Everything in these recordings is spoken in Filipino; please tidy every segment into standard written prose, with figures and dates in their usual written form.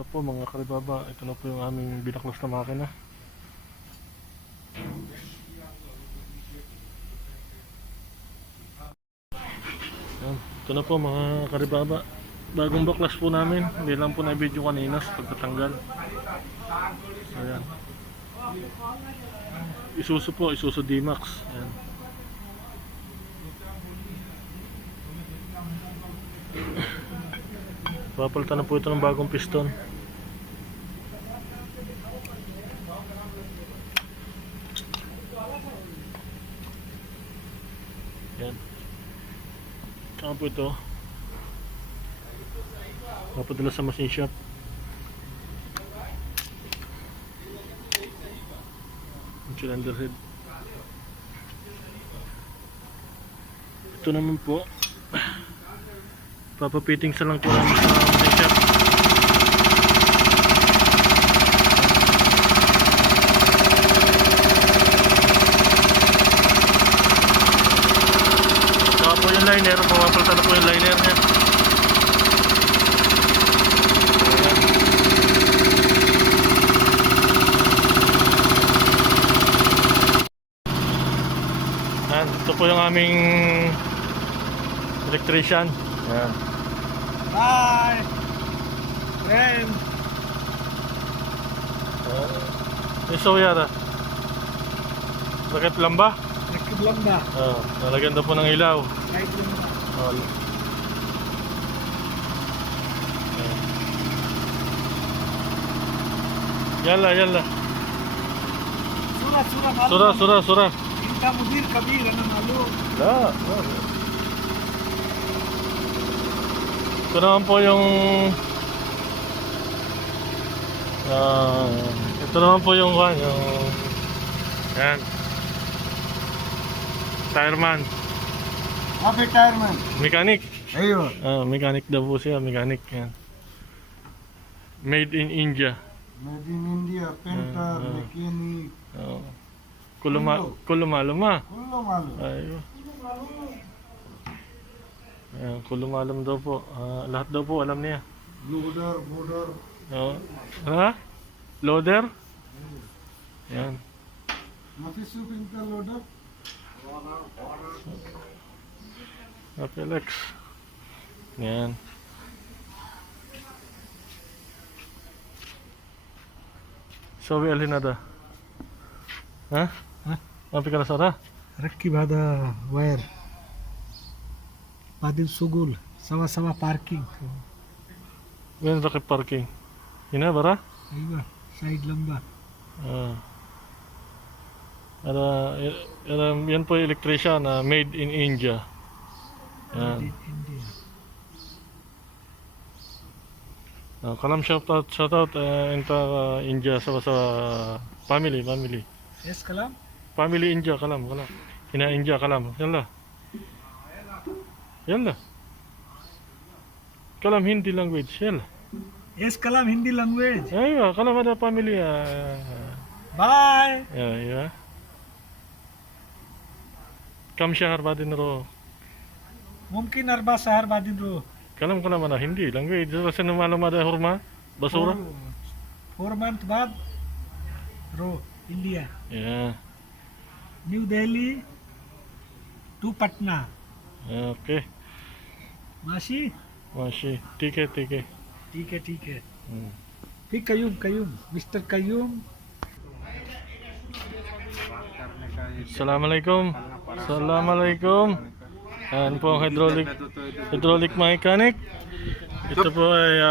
Ito po mga karibaba, ito na po yung aming binaklas na makina. Yan. Ito na po mga karibaba, bagong baklas po namin, hindi lang po na video kanina sa pagtatanggal. So yan, Isuzu po, Isuzu D-Max. Yan. Papalitan na po ito ng bagong piston. Yan. Saka po ito papadala sa machine shop. Yung cylinder head. Ito naman po papapiting sa lang po namin sa machine shop. Saka po yung liner, mapapalitan na po yung liner nya. Yan, ito po yung aming electrician. Yan. Bye, friend. Iso yata. Bakit lamba? Nagkiblamba. Nalagyan daw po ng ilaw. Kahit lamba. Yalla yalla. Surah. Surah. Inta mudir kabir, ano malo. La. Ito naman po yung yan. Tireman. Happy retirement. Mechanic. Ayo. Mechanic daw po siya, mechanic yan. Made in India. Made in India, painter, mechanic. Kuluma. Kullo malo. Ayo. Ayan, kulumalam daw po. Lahat daw po alam niya. Loader, border. Ha? Loader? Yan. Mafisu painter loader. Apelex. Yan. Sabi alin ada? Ha? Apa ka na sara? Rakki bada wire. Padil sugul. Sama-sama parking. Yan rakip parking. Ina bara? Aywa, side lamba. Yan po yung electrician na made in India. Yan. Made in India. Kalam shout out into India sa family. Yes, kalam? Family India kalam. Ina India kalam. Yalla. Kalam Hindi language. Yalla. Yes, kalam Hindi language. Aywa, kalam ada family. Bye. Ya. Kam shahar badin ro. Mungkin arba sahar badin ro. Kalam ada Hindi language. Basta malum ada hurma basura. 4 month बाद रो India. Ya. New Delhi टू पटना. Okay. माशी. ठीक है. ठीक है. फिर कयूम मिस्टर Qayyum. Assalamualaikum. Yan po ang hydraulic mechanic. Ito po ay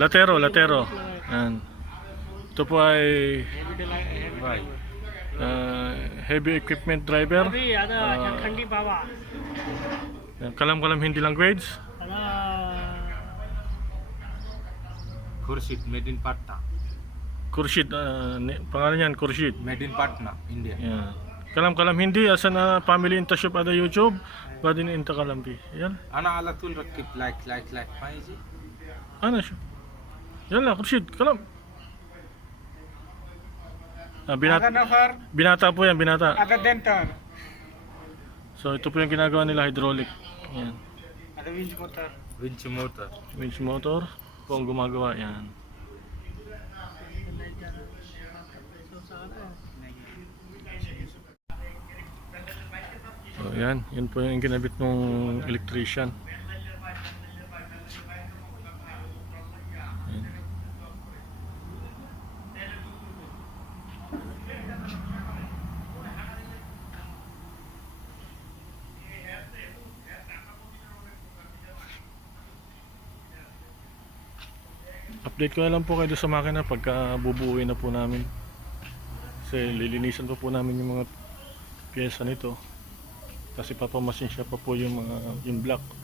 latero. Yan. Ito po ay heavy equipment driver. Kalam Hindi language. Khurshid, made in Patna. Khurshid, pangalan niyan Khurshid. Made in Patna, India. Yan. Kalam Hindi asa na family inta shop ada YouTube badin inta kalampi. Yan. Ana ala tul rakib like paiji. Ano siya? Yalla Khurshid, kalam. Binata po yan, binata. Ada dentar. So ito po yung ginagawa nila, hydraulic. Yan. Ada winch motor. winch motor. Winch motor po ang gumagawa yan. So yan, yun po yung kinabit ng electrician. Yan. Update ko na lang po kayo sa makina pagka bubuuin na po namin. Kasi lilinisan pa po namin yung mga pyesa nito. Kasi papamasin siya pa po yung mga yung block.